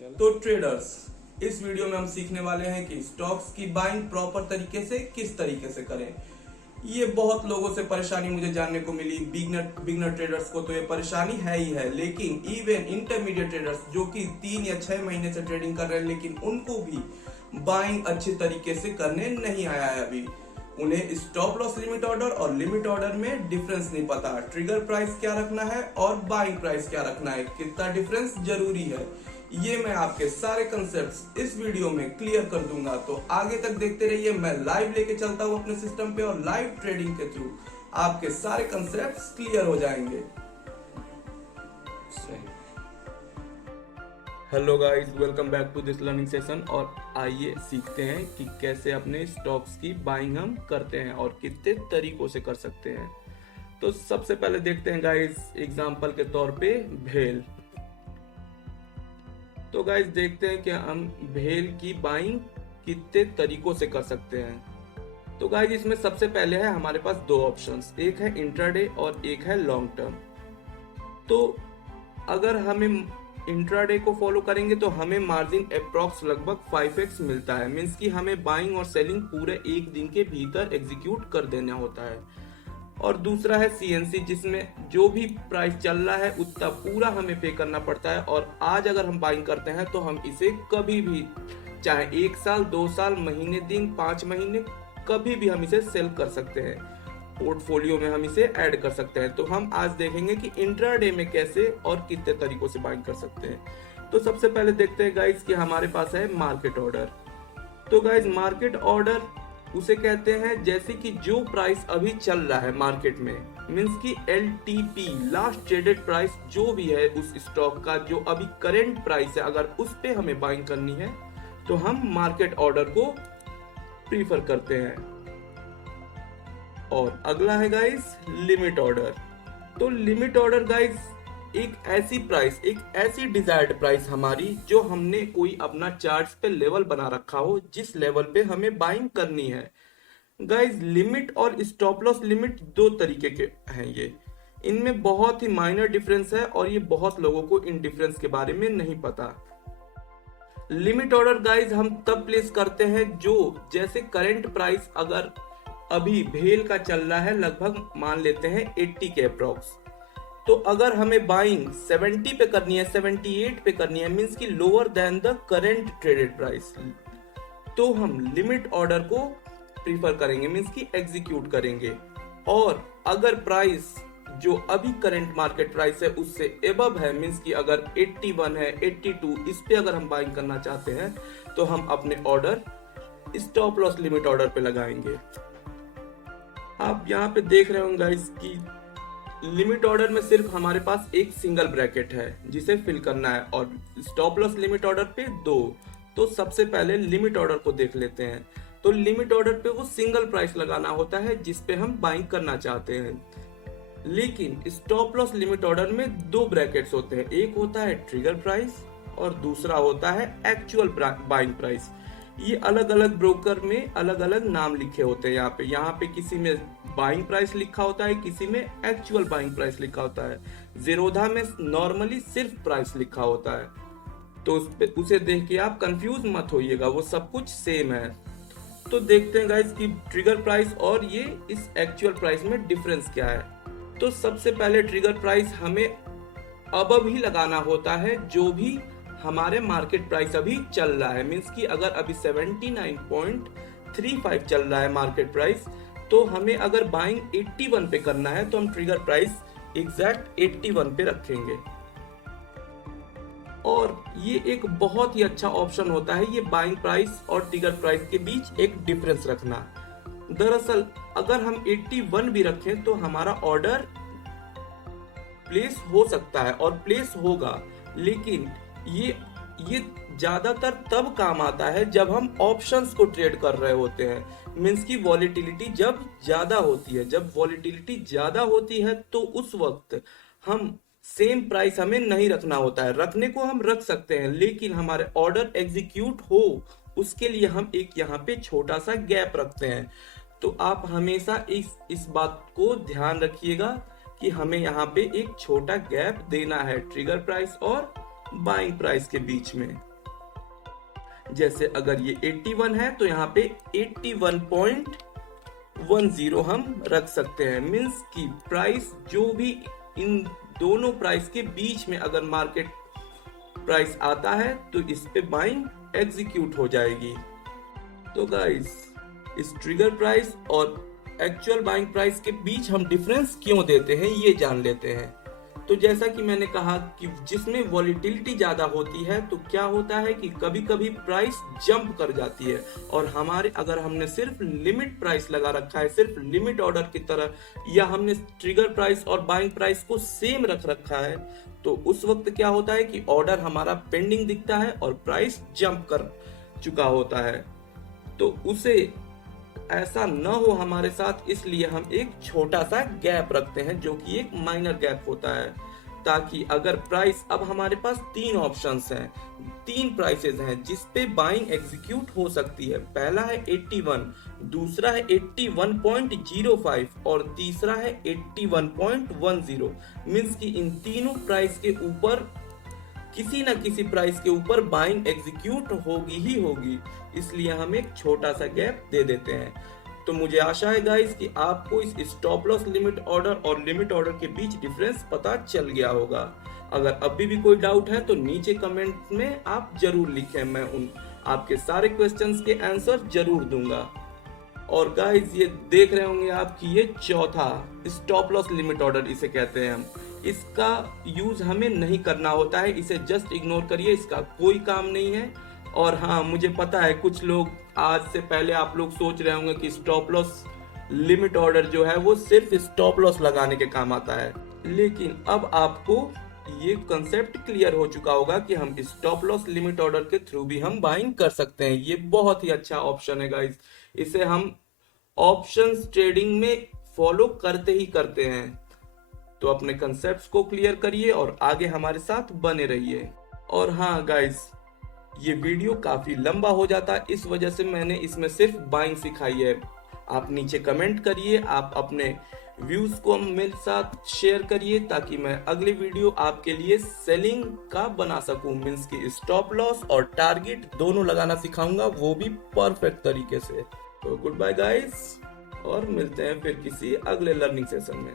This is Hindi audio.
तो ट्रेडर्स, इस वीडियो में हम सीखने वाले हैं कि स्टॉक्स की बाइंग प्रॉपर तरीके से किस तरीके से करें। ये बहुत लोगों से परेशानी मुझे जानने को मिली। बिगनर ट्रेडर्स को तो ये परेशानी है ही है, लेकिन इवन इंटरमीडिएट ट्रेडर्स जो कि 3 या 6 महीने से ट्रेडिंग कर रहे हैं, लेकिन उनको भी बाइंग अच्छी तरीके से करने नहीं आया है अभी। उन्हें स्टॉप लॉस लिमिट ऑर्डर और लिमिट ऑर्डर में डिफरेंस नहीं पता, ट्रिगर प्राइस क्या रखना है और बाइंग प्राइस क्या रखना है, कितना डिफरेंस जरूरी है। ये मैं आपके सारे कंसेप्ट्स इस वीडियो में क्लियर कर दूंगा, तो आगे तक देखते रहिए। मैं लाइव लेके चलता हूँ अपने सिस्टम पे और लाइव ट्रेडिंग के थ्रू आपके सारे कंसेप्ट्स क्लियर हो जाएंगे। Hello guys, welcome back to this learning session. और आइए सीखते हैं कि कैसे अपने स्टॉक्स की बाइंग हम करते हैं और कितने तरीकों से कर सकते हैं। तो सबसे पहले देखते हैं गाइस, एग्जांपल के तौर पे भेल। तो गाइस देखते हैं कि हम भेल की बाइंग कितने तरीकों से कर सकते हैं। तो गाइस इसमें सबसे पहले है हमारे पास दो ऑप्शंस, एक है इंट्राडे और एक है लॉन्ग टर्म। तो अगर हमें इंट्राडे को फॉलो करेंगे तो हमें मार्जिन अप्रॉक्स लगभग 5x मिलता है। मींस कि हमें बाइंग और सेलिंग पूरे एक दिन के भीतर एग्जीक्यूट कर देना होता है। और दूसरा है सीएनसी, जिसमें जो भी प्राइस चल रहा है उतना पूरा हमें पे करना पड़ता है। और आज अगर हम बाइंग करते हैं तो हम इसे कभी भी, चाहे 1 साल, 2 साल, महीने, दिन, 5 महीने, कभी भी हम इसे सेल कर सकते हैं। पोर्टफोलियो में हम इसे ऐड कर सकते हैं। तो हम आज देखेंगे कि इंट्राडे में कैसे और कितने तरीकों से बाइंग कर सकते हैं। तो सबसे पहले देखते हैं गाइस कि हमारे पास है मार्केट ऑर्डर। तो गाइस मार्केट ऑर्डर उसे कहते हैं जैसे कि जो प्राइस अभी चल रहा है मार्केट में, मींस कि LTP, लास्ट ट्रेडेड प्राइस, जो भी है उस स्टॉक का जो अभी करेंट प्राइस है, अगर उस पे हमें बाइंग करनी है तो हम मार्केट ऑर्डर को प्रीफर करते हैं। और अगला है गाइस लिमिट ऑर्डर। तो लिमिट ऑर्डर गाइस एक ऐसी प्राइस, एक ऐसी डिजायर्ड प्राइस हमारी जो हमने कोई अपना चार्ट्स पे लेवल बना रखा हो, जिस लेवल पे हमें बाइंग करनी है। गाइस लिमिट और स्टॉप लॉस लिमिट दो तरीके के हैं ये, इनमें बहुत ही माइनर डिफरेंस है और ये बहुत लोगों को इन डिफरेंस के बारे में नहीं पता। लिमिट ऑर्डर गाइस हम तब प्लेस करते हैं जो, जैसे करंट प्राइस अगर अभी भेल का चल रहा है लगभग मान लेते हैं 80 के अप्रॉक्स, तो अगर हमें बाइंग 70 पे करनी है, 78 पे करनी है, मींस की lower than the current traded price, तो हम लिमिट ऑर्डर को प्रीफर करेंगे, मींस की एग्जीक्यूट करेंगे। और अगर प्राइस जो अभी करंट मार्केट प्राइस है उससे एबव है, मींस की अगर 81 है, 82, इस पे अगर हम बाइंग करना चाहते हैं तो हम अपने order stop loss limit order पे लगाएंगे। आप यहाँ पे देख रहे होंगे गाइस कि लिमिट ऑर्डर में सिर्फ हमारे पास एक सिंगल ब्रैकेट है जिसे फिल करना है और स्टॉप लॉस लिमिट ऑर्डर पे 2। तो सबसे पहले लिमिट ऑर्डर को देख लेते हैं। तो लिमिट ऑर्डर पे वो सिंगल प्राइस लगाना होता है जिस पे हम बाइंग करना चाहते हैं, लेकिन स्टॉप लॉस लिमिट ऑर्डर में 2 ब्रैकेट्स होते हैं, एक होता है ट्रिगर प्राइस और दूसरा होता है एक्चुअल बाइंग प्राइस। ये अलग अलग ब्रोकर में अलग अलग नाम लिखे होते हैं। यहाँ पे किसी में बाइंग प्राइस लिखा होता है, किसी में एक्चुअल बाइंग प्राइस लिखा होता है। जीरोधा में नॉर्मली सिर्फ प्राइस लिखा होता है, तो उसे देख के आप कंफ्यूज मत होइएगा, वो सब कुछ सेम है। तो देखते हैं गाइस कि ट्रिगर प्राइस और ये इस एक्चुअल प्राइस में डिफरेंस क्या है। तो सबसे पहले ट्रिगर प्राइस हमें अबव ही लगाना होता है जो भी हमारे मार्केट प्राइस अभी चल रहा है। मींस कि अगर अभी 79.35 चल रहा है मार्केट प्राइस, तो हमें अगर बाइंग 81 पे करना है तो हम ट्रिगर प्राइस एग्जैक्ट 81 पे रखेंगे। और ये एक बहुत ही अच्छा ऑप्शन होता है, ये बाइंग प्राइस और ट्रिगर प्राइस के बीच एक डिफरेंस रखना। दरअसल अगर हम 81 भी रखें तो हमारा ऑर्डर प्लेस हो सकता है और प्लेस होगा, लेकिन ये ज्यादातर तब काम आता है जब हम ऑप्शंस को ट्रेड कर रहे होते हैं। मींस की वॉलेटिलिटी जब ज्यादा होती है, जब वॉलेटिलिटी ज्यादा होती है तो उस वक्त हम सेम प्राइस हमें नहीं रखना होता है। रखने को हम रख सकते हैं, लेकिन हमारे ऑर्डर एग्जीक्यूट हो उसके लिए हम एक यहाँ पे छोटा सा गैप रखते हैं। तो आप हमेशा इस बात को ध्यान रखिएगा कि हमें यहाँ पे एक छोटा गैप देना है ट्रिगर प्राइस और बाइंग प्राइस के बीच में। जैसे अगर ये 81 है तो यहाँ पे 81.10 हम रख सकते हैं। मीन्स की प्राइस जो भी इन दोनों प्राइस के बीच में अगर मार्केट प्राइस आता है तो इस पे बाइंग एग्जीक्यूट हो जाएगी। तो गाइस, इस ट्रिगर प्राइस और एक्चुअल बाइंग प्राइस के बीच हम डिफरेंस क्यों देते हैं ये जान लेते हैं। तो जैसा कि मैंने कहा कि जिसमें वॉलीटिलिटी ज्यादा होती है तो क्या होता है कि कभी कभी प्राइस जंप कर जाती है, और हमारे अगर हमने सिर्फ लिमिट प्राइस लगा रखा है, सिर्फ लिमिट ऑर्डर की तरह, या हमने ट्रिगर प्राइस और बाइंग प्राइस को सेम रख रखा है, तो उस वक्त क्या होता है कि ऑर्डर हमारा पेंडिंग दिखता है और प्राइस जंप कर चुका होता है। तो उसे ऐसा न हो हमारे साथ, इसलिए हम एक छोटा सा गैप रखते हैं जो कि एक माइनर गैप होता है, ताकि अगर प्राइस, अब हमारे पास तीन ऑप्शंस हैं, तीन प्राइसेस हैं जिस पे बाइंग एग्जीक्यूट हो सकती है। पहला है 81, दूसरा है 81.05 और तीसरा है 81.10। मींस कि इन तीनों प्राइस के ऊपर किसी न किसी प्राइस के ऊपर बाइंग एग्जीक्यूट होगी ही होगी, इसलिए हम एक छोटा सा गैप दे देते हैं। तो मुझे आशा है गाइस कि आपको इस स्टॉप लॉस लिमिट ऑर्डर और लिमिट ऑर्डर के बीच डिफरेंस पता चल गया होगा। अगर अभी भी कोई डाउट है तो नीचे कमेंट में आप जरूर लिखें, मैं उन आपके सारे क्वेश्चंस के आंसर जरूर दूंगा। और गाइस, ये देख रहे होंगे आप कि ये चौथा स्टॉप लॉस लिमिट ऑर्डर इसे कहते हैं हम। इसका यूज हमें नहीं करना होता है, इसे जस्ट इग्नोर करिए, इसका कोई काम नहीं है। और हाँ, मुझे पता है कुछ लोग, आज से पहले आप लोग सोच रहे होंगे कि स्टॉप लॉस लिमिट ऑर्डर जो है वो सिर्फ स्टॉप लॉस लगाने के काम आता है, लेकिन अब आपको ये कंसेप्ट क्लियर हो चुका होगा कि हम स्टॉप लॉस लिमिट ऑर्डर के थ्रू भी हम बाइंग कर सकते हैं। ये बहुत ही अच्छा ऑप्शन है गाइस, इसे हम ऑप्शंस ट्रेडिंग में फॉलो करते ही करते हैं। तो अपने कंसेप्ट्स को क्लियर करिए और आगे हमारे साथ बने रहिए। और हाँ गाइस, ये वीडियो काफी लंबा हो जाता है, इस वजह से मैंने इसमें सिर्फ बाइंग सिखाई है। आप नीचे कमेंट करिए, आप अपने व्यूज को मेरे साथ शेयर करिए, ताकि मैं अगली वीडियो आपके लिए सेलिंग का बना सकूं। मींस की स्टॉप लॉस और टारगेट दोनों लगाना सिखाऊंगा, वो भी परफेक्ट तरीके से। तो गुड बाय गाइस, और मिलते हैं फिर किसी अगले लर्निंग सेशन में।